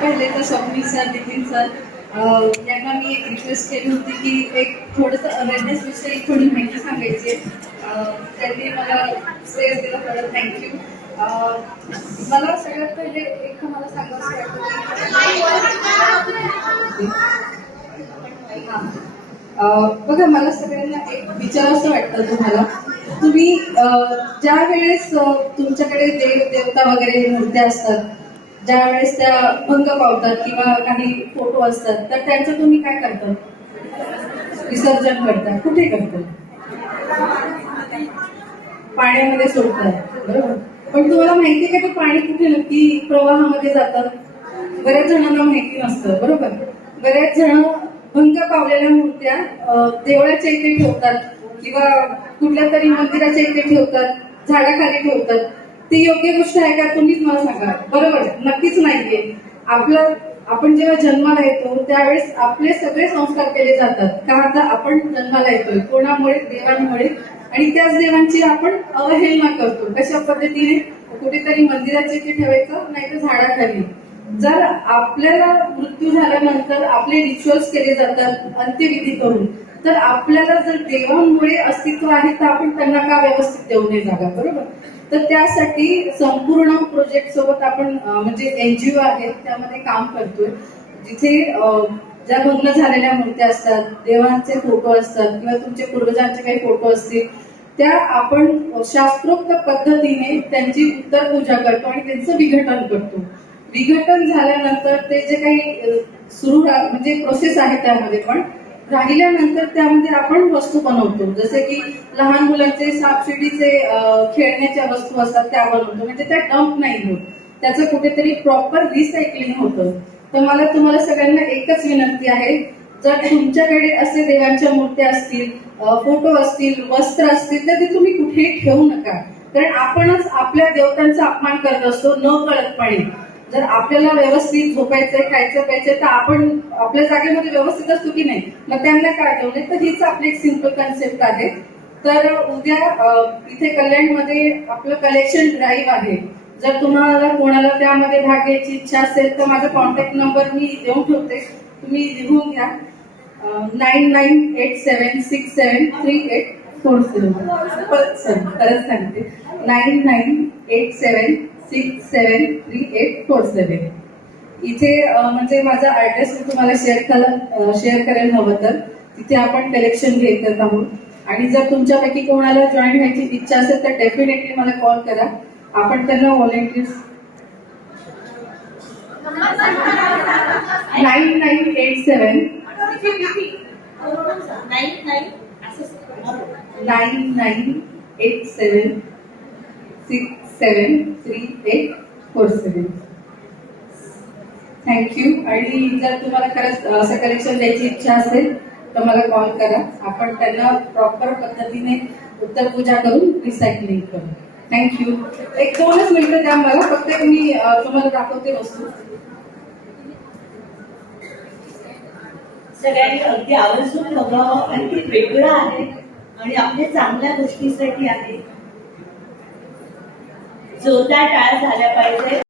पहिले तर Swapnil sir Nitin sir यांना मी एक रिक्वेस्ट केली होती की एक थोडंसं अवेअरनेस विषयी थोडी माहिती सांगायची त्यांनी मला स्टेज दिला परत थँक्यू मला सगळ्यात पहिले एक मला सांगायचं वाटतं. बघा मला सगळ्यांना एक विचारावंसं वाटतं तुम्हाला. तुम्ही ज्या वेळेस तुमच्याकडे देव देवता वगैरे मूर्त्या असतात ज्या वेळेस त्या भंग पावतात किंवा काही फोटो असतात तर त्यांचं तुम्ही काय करता? विसर्जन करता. कुठे करता? पाण्यामध्ये सोडतात बरोबर? पण तुम्हाला माहिती आहे का ते पाणी कुठे नक्की प्रवाहामध्ये जातं? बऱ्याच जणांना माहिती नसतं. बरोबर? बऱ्याच जण भंग पावलेल्या मूर्त्या देवळाच्या इथे ठेवतात किंवा कुठल्या तरी मंदिराच्या इथे ठेवतात झाडाखाली ठेवतात. ती योग्य गोष्ट आहे का तुम्हीच मला सांगा. बरोबर नक्कीच नाहीये. आपलं आपण जेव्हा जन्माला येतो त्यावेळेस आपले सगळे संस्कार केले जातात. का आता आपण जन्माला येतोय? कोणामुळे? देवांमुळे. आणि त्याच देवांची आपण अवहेलना करतो. कशा पद्धतीने? कुठेतरी मंदिराच्या इथे ठेवायचं नाही तर झाडाखाली. जर आपल्याला मृत्यू झाल्यानंतर आपले रिच्युअल्स केले जातात अंत्यविधी करून तर आपल्याला जर देवांमुळे अस्तित्व आहे तर आपण त्यांना का व्यवस्थित देऊ नये जागा? बरोबर? तर त्यासाठी संपूर्ण प्रोजेक्ट सोबत आपण म्हणजे एनजीओ आहेत त्यामध्ये काम करतोय. जिथे ज्या भग्न झालेल्या मूर्त्या असतात देवांचे फोटो असतात किंवा तुमचे पूर्वजांचे काही फोटो असतील त्या आपण शास्त्रोक्त पद्धतीने त्यांची उत्तर पूजा करतो आणि त्यांचं विघटन करतो. विघटन झाल्यानंतर ते जे काही सुरू म्हणजे प्रोसेस आहे त्यामध्ये पण राहिल्यानंतर त्यामध्ये आपण वस्तू बनवतो. जसे की लहान मुलांचे सापशिडीचे खेळण्याच्या वस्तू असतात त्या बनवतो. म्हणजे त्या डंप नाही होत. त्याचं कुठेतरी प्रॉपर रिसायकलिंग होतं. तर मला तुम्हाला सगळ्यांना एकच विनंती आहे. जर तुमच्याकडे असे देवांच्या मूर्त्या असतील फोटो असतील वस्त्र असतील तर ते तुम्ही कुठेही ठेवू नका. कारण आपणच आपल्या देवतांचा अपमान करत असतो न कळतपणे जर आपल्याला व्यवस्थित झोपायचंय खायचं प्यायचंय तर आपण आपल्या जागेमध्ये व्यवस्थित असतो की नाही? मग त्यांना काय ठेवले तर हीच आपली एक सिंपल कन्सेप्ट आहे. तर उद्या इथे कल्याणमध्ये आपलं कलेक्शन ड्राईव्ह आहे. जर तुम्हाला कोणाला त्यामध्ये भाग घ्यायची इच्छा असेल तर माझा कॉन्टॅक्ट नंबर मी देऊन ठेवते. तुम्ही लिहून घ्या. Nine nine eight seven six seven three eight four zero परत सर परत सांगते. Nine nine eight seven six seven three eight four seven इथे म्हणजे माझा ऍड्रेस मी तुम्हाला शेअर करा शेअर करायला हवं तर तिथे आपण कलेक्शन घेत आहोत आणि जर तुमच्यापैकी कोणाला जॉईन व्हायची इच्छा असेल तर डेफिनेटली मला कॉल करा. आपण त्यांना volunteers nine nine eight seven nine nine eight seven six seven three eight four seven thank you आणि जर तुम्हाला खरंच असं कलेक्शन द्यायची इच्छा असेल तर मला कॉल करा. आपण त्यांना प्रॉपर पद्धतीने उत्तर पूजा करून रिसायकलिंग करू. थँक्यू एक दोनच मिनिटं द्या मला. फक्त मी तुम्हाला दाखवते वस्तू. सगळ्यांनी अगदी आवर्जून बघावं. आणि ते वेगळं आहे. आणि आपल्या चांगल्या गोष्टीसाठी आहे. जोरदार टाळ्या झाल्या पाहिजे